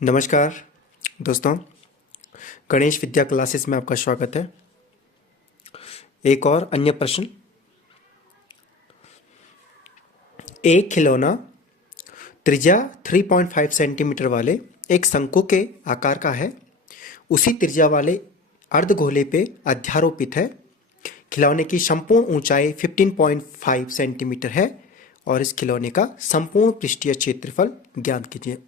नमस्कार दोस्तों, गणेश विद्या क्लासेस में आपका स्वागत है। एक और अन्य प्रश्न। एक खिलौना त्रिज्या 3.5 सेंटीमीटर वाले एक शंकु के आकार का है। उसी त्रिज्या वाले अर्धगोले पे अध्यारोपित है। खिलौने की संपूर्ण ऊंचाई 15.5 सेंटीमीटर है और इस खिलौने का संपूर्ण पृष्ठीय क्षेत्रफल ज्ञात कीजिए।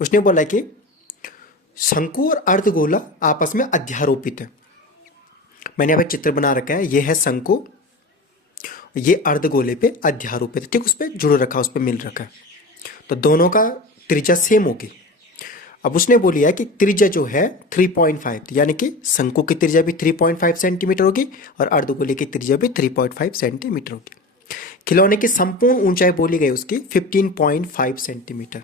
उसने बोला कि शंकु और अर्धगोला आपस में अध्यारोपित है। मैंने यहाँ पे चित्र बना रखा है, ये है शंकु, ये अर्धगोले पे अध्यारोपित है, ठीक उस पर जुड़ रखा, उस पर मिल रखा है, तो दोनों का त्रिज्या सेम होगी। अब उसने बोली है कि त्रिज्या जो है 3.5, यानी कि शंकु की त्रिज्या भी 3.5 सेंटीमीटर होगी और अर्धगोले की त्रिज्या भी 3.5 सेंटीमीटर होगी। खिलौने की संपूर्ण ऊंचाई बोली गई उसकी 15.5 सेंटीमीटर।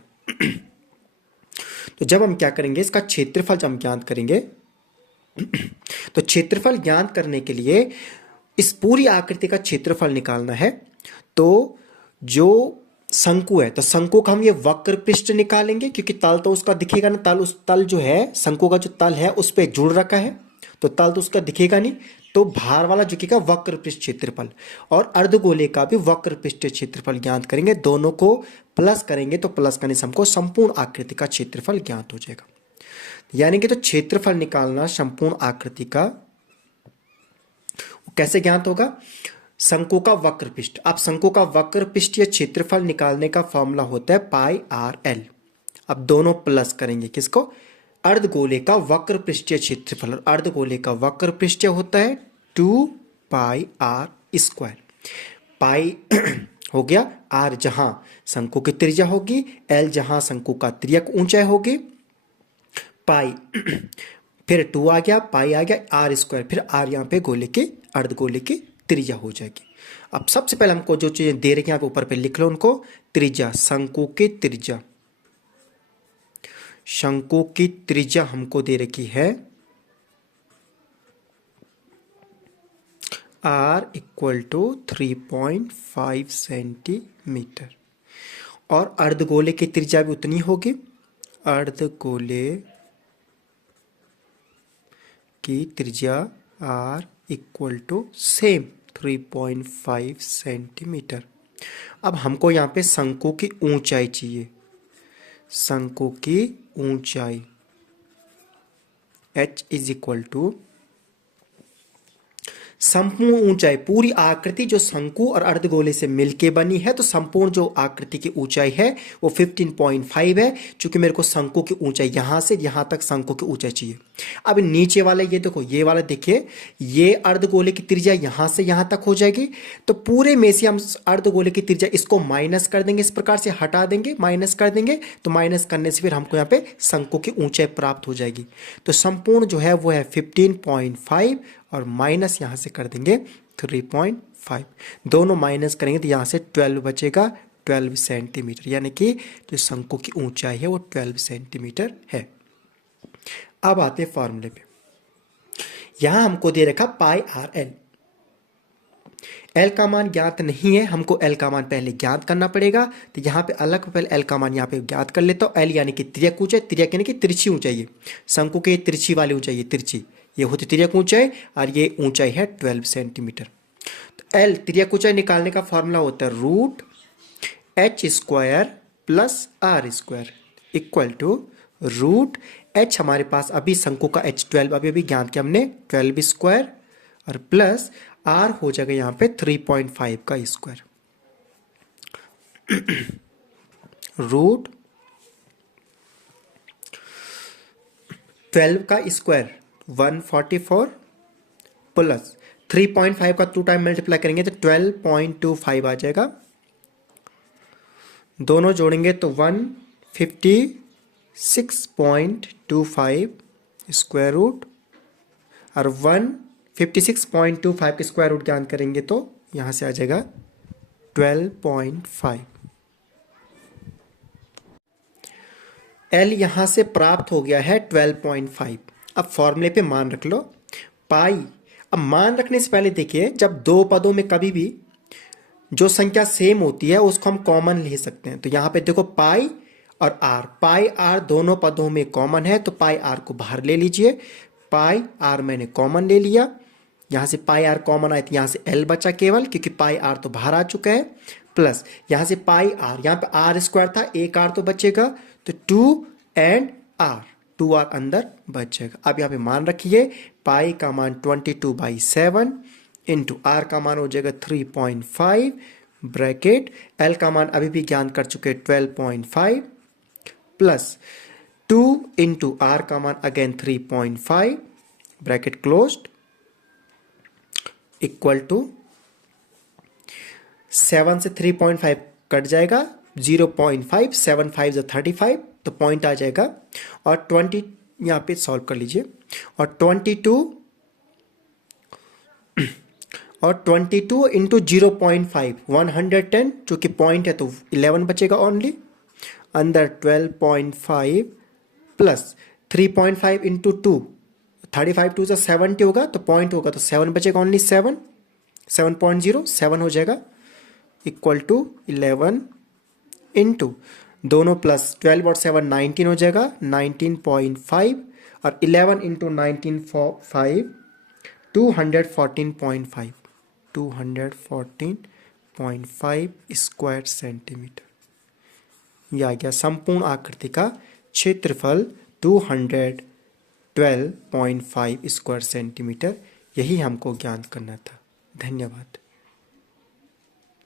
तो जब हम क्या करेंगे, इसका क्षेत्रफल जब हम ज्ञात करेंगे तो क्षेत्रफल ज्ञात करने के लिए इस पूरी आकृति का क्षेत्रफल निकालना है। तो जो शंकु है, तो शंकु का हम ये वक्र पृष्ठ निकालेंगे, क्योंकि तल तो उसका दिखेगा ना, तल उस तल जो है शंकु का जो तल है उस पर जुड़ रखा है, तो तल तो उसका दिखेगा नहीं, तो भार वाला झुकेगा वक्र पृष्ठ क्षेत्रफल। और अर्धगोले का भी वक्र पृष्ठ क्षेत्रफल ज्ञात करेंगे, दोनों को प्लस करेंगे तो प्लस करने से हमको संपूर्ण आकृति का क्षेत्रफल ज्ञात हो जाएगा। यानी कि तो क्षेत्रफल निकालना संपूर्ण आकृति का कैसे ज्ञात होगा, शंकु का वक्र पृष्ठ। अब शंकु का वक्र पृष्ठीय क्षेत्रफल निकालने का फॉर्मूला होता है पाई आर एल। अब दोनों प्लस करेंगे किसको, अर्धगोले का वक्र पृष्ठीय क्षेत्रफल, और अर्धगोले का वक्र पृष्ठीय होता है 2 पाई आर स्क्वायर। पाई हो गया, आर जहां शंकु की त्रिज्या होगी, एल जहां शंकु का तिर्यक ऊंचाई होगी, पाई फिर 2 आ गया, पाई आ गया, आर स्क्वायर, फिर आर यहाँ पे गोले की अर्धगोले की त्रिज्या हो जाएगी। अब सबसे पहले हमको जो चीजें दे रही है यहाँ पे ऊपर पे लिख लो उनको। त्रिज्या, शंकु की त्रिज्या, शंकु की त्रिज्या हमको दे रखी है आर इक्वल टू 3.5 सेंटीमीटर, और अर्धगोले की त्रिज्या भी उतनी होगी। अर्धगोले की त्रिज्या R equal to same 3.5 centimetre. अब हमको यहाँ पे शंकु की ऊंचाई चाहिए, शंकु की ऊंचाई h इज इक्वल टू संपूर्ण ऊंचाई, पूरी आकृति जो शंकु और अर्धगोले से मिलके बनी है, तो संपूर्ण जो आकृति की ऊंचाई है वो 15.5 है, क्योंकि मेरे को शंकु की ऊंचाई यहां से यहां तक शंकु की ऊंचाई चाहिए। अब नीचे वाला ये देखो, ये वाला देखिए, ये अर्धगोले की त्रिज्या यहां से यहां तक हो जाएगी, तो पूरे में से हम अर्धगोले की त्रिज्या इसको माइनस कर देंगे, इस प्रकार से हटा देंगे, माइनस कर देंगे, तो माइनस करने से फिर हमको यहाँ पे शंकु की ऊंचाई प्राप्त हो जाएगी। तो संपूर्ण जो है वो है 15.5 और माइनस यहां से कर देंगे 3.5, दोनों माइनस करेंगे तो यहां से 12 बचेगा, 12 सेंटीमीटर, यानी कि जो शंकु की ऊंचाई है वो 12 सेंटीमीटर है। अब आते हैं फॉर्मूले पे। यहां हमको दे रखा पाई आर एल। एल का मान ज्ञात नहीं है, हमको एल का मान पहले ज्ञात करना पड़ेगा, तो यहाँ पे अलग पहले एल का मान यहाँ पे ज्ञात कर लेता हूँ। एल यानी कि तिर्यक ऊंचाई, तिर्यक यानी कि तिरछी ऊंचाई है, शंकु के तिरछी वाली ऊंचाई है, तिरछी ये होती तिर्यक ऊंचाई, और ये ऊंचाई है 12 सेंटीमीटर। तो एल तिर्यक ऊंचाई निकालने का फॉर्मूला होता है root H square plus R square equal to root H, हमारे पास अभी शंकु का एच 12 अभी ज्ञात किया हमने, 12 स्क्वायर, और प्लस आर हो जाएगा यहाँ पे 3.5 का स्क्वायर, रूट 12 का स्क्वायर 144 प्लस 3.5 का 2 टाइम मल्टीप्लाई करेंगे तो 12.25 आ जाएगा, दोनों जोड़ेंगे तो 156.25 स्क्वायर रूट, और 156.25 के स्क्वायर रूट ज्ञात करेंगे तो यहां से आ जाएगा 12.5। एल यहां से प्राप्त हो गया है 12.5। अब फॉर्मूले पे मान रख लो पाई। अब मान रखने से पहले देखिए, जब दो पदों में कभी भी जो संख्या सेम होती है उसको हम कॉमन ले सकते हैं। तो यहां पे देखो पाई और आर, पाई आर दोनों पदों में कॉमन है तो पाई आर को बाहर ले लीजिए। पाई आर मैंने कॉमन ले लिया, यहां से पाई आर कॉमन आए तो यहां से एल बचा केवल, क्योंकि पाई आर तो बाहर आ चुका है, प्लस यहां से पाई आर, यहां पे आर स्क्वायर था, एक आर तो बचेगा, तो 2 एंड आर, 2 आर अंदर बच जाएगा। अब यहाँ पे मान रखिए, पाई का मान 22/7 इंटू आर का मान हो जाएगा 3.5 ब्रैकेट, एल का मान अभी भी ज्ञान कर चुके 12.5 प्लस 2 इंटू आर का मान again 3.5 bracket closed equal to 7 से 3.5 कट जाएगा, 0.5, 7 5 35, तो पॉइंट आ जाएगा। और 20 यहाँ पे सॉल्व कर लीजिए, और 22 इंटू 0.5 110, चूंकि पॉइंट है तो 11 बचेगा ओनली, अंदर 12.5 प्लस 3.5 इंटू 2, 35 2 से 70 होगा, तो पॉइंट होगा तो 7 बचेगा ओनली, 7.0 7 हो जाएगा इक्वल टू 11 इंटू दोनों प्लस 12 और 7 19 हो जाएगा, 19.5 और 11 इंटू 19.5 214.5 214.5 स्क्वायर सेंटीमीटर। यह आ गया संपूर्ण आकृति का क्षेत्रफल 212.5 स्क्वायर सेंटीमीटर। यही हमको ज्ञात करना था। धन्यवाद।